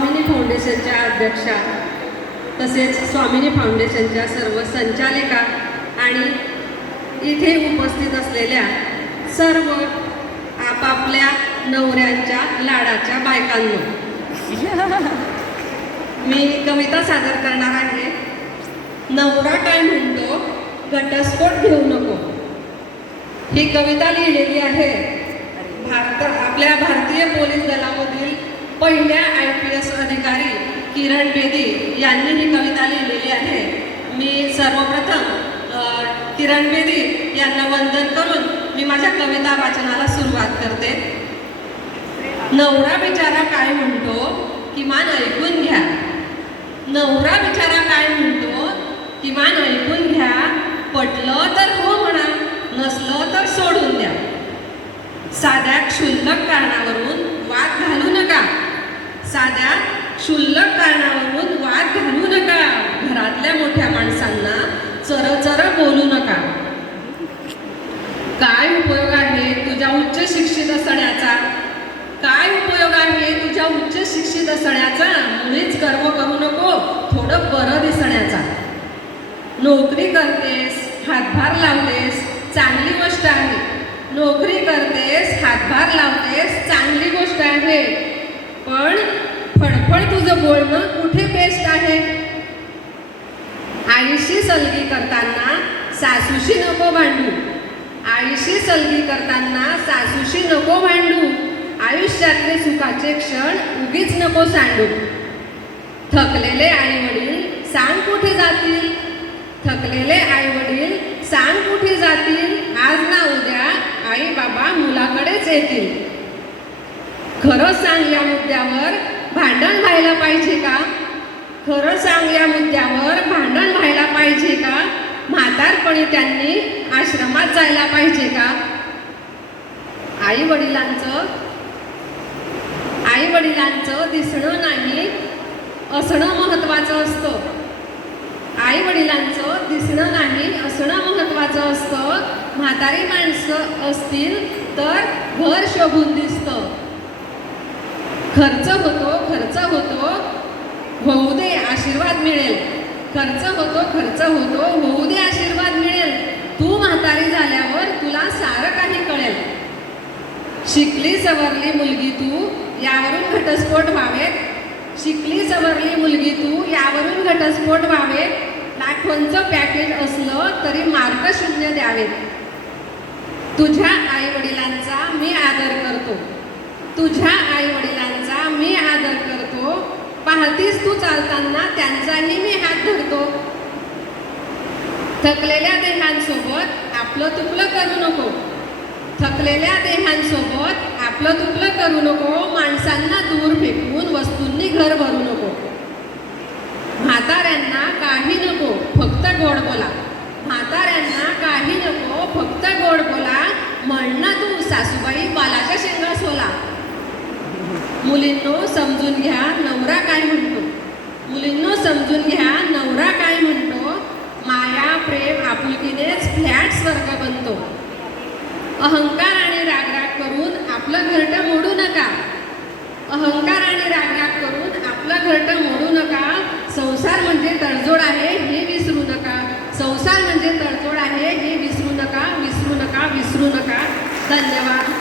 स्वामिनी फाउंडेशनच्या अध्यक्षा तसेच स्वामिनी फाउंडेशनच्या सर्व संचालिका आणि इथे उपस्थित असलेल्या सर्व आपापल्या नवऱ्यांच्या लाडाच्या बायकांनो. मी कविता सादर करणार आहे. नवरा काय म्हणतो? घटस्फोट घेऊ नको. ही कविता लिहिलेली आहे. भारत आपल्या भारतीय पोलीस दलामधील पहिल्या आय पी एस अधिकारी किरण बेदी यांनी ही कविता लिहिलेली आहे. मी सर्वप्रथम किरण बेदी यांना वंदन करून मी माझ्या कविता वाचनाला सुरुवात करते. नवरा बिचारा काय म्हणतो? किमान ऐकून घ्या. नवरा बिचारा काय म्हणतो? किमान ऐकून घ्या. पटलं तर हो म्हणा नसलं तर सोडून द्या. साध्या क्षुल्लक कारणावरून वाद घालून साध्या क्षुल्लक कारणावरून वाद घालू नका. घरातल्या मोठ्या माणसांना चर चर बोलू नका. काय उपयोग आहे तुझ्या उच्च शिक्षित असण्याचा? काय उपयोग आहे तुझ्या उच्च शिक्षित असण्याचा? मुळीच गर्व करू नको थोडं बरं दिसण्याचा. नोकरी करतेस हातभार लावतेस चांगली गोष्ट आहे. नोकरी करतेस हातभार लावतेस चांगली गोष्ट आहे. पण तुझं बोलणं कुठे बेस्ट आहे? आईशी सलगी करताना सासूशी नको भांडू. आईशी सलगी करताना सासूशी नको भांडू. आयुष्यातले सुखाचे क्षण उगीच नको सांडू. थकलेले आई वडील सांग कुठे जातील? थकलेले आई वडील सांग कुठे जातील? आज ना उद्या आई बाबा मुलाकडेच येतील. खरं सांग या मुद्द्यावर. व्हायला पाहिजे का? खरं सांग मुद्द्यावर भांडण व्हायला पाहिजे का? म्हातारपणी त्यांनी आश्रमात जायला पाहिजे का? आई वडिलांचं आई वडिलांचं दिसणं नाही असणं महत्वाचं असतं. आई वडिलांचं दिसणं नाही असणं महत्वाचं असतं. म्हातारी माणसं असतील तर घर शोभून दिसतं. खर्च होतो खर्च होतो होऊ दे आशीर्वाद मिळेल. खर्च होतो खर्च होतो होऊ दे आशीर्वाद मिळेल. तू म्हातारी झाल्यावर तुला सारं काही कळेल. शिकली सवरली मुलगी तू यावरून घटस्फोट व्हावेत. शिकली सवरली मुलगी तू यावरून घटस्फोट व्हावेत. लाखोंचं पॅकेज असलं तरी मार्क शून्य द्यावेत. तुझ्या आई वडिलांचा मी आदर करतो. तुझ्या आई वडिलांचा मी आदर करतो पाहतीस तू चालताना त्यांचाही मी हात धरतो. थकलेल्या देहांसोबत आपलं तुपलं करू नको. थकलेल्या देहांसोबत आपलं तुपलं करू नको. माणसांना दूर फेकून वस्तूंनी घर भरू नको. म्हाताऱ्यांना काही नको फक्त गोड बोला. म्हाताऱ्यांना काही नको फक्त गोड बोला. म्हण ना तू सासूबाई बालाच्या शेंगा सोला. मुलींनो समजून घ्या नवरा काय म्हणतो? मुलींनो समजून घ्या नवरा काय म्हणतो? माया प्रेम आपुलकीनेच फ्लॅट स्वर्ग बनतो. अहंकार आणि रागराग करून आपलं घरटं मोडू नका. अहंकार आणि रागराग करून आपलं घरटं मोडू नका. संसार म्हणजे तडजोड आहे हे विसरू नका. संसार म्हणजे तडजोड आहे हे विसरू नका विसरू नका विसरू नका. धन्यवाद.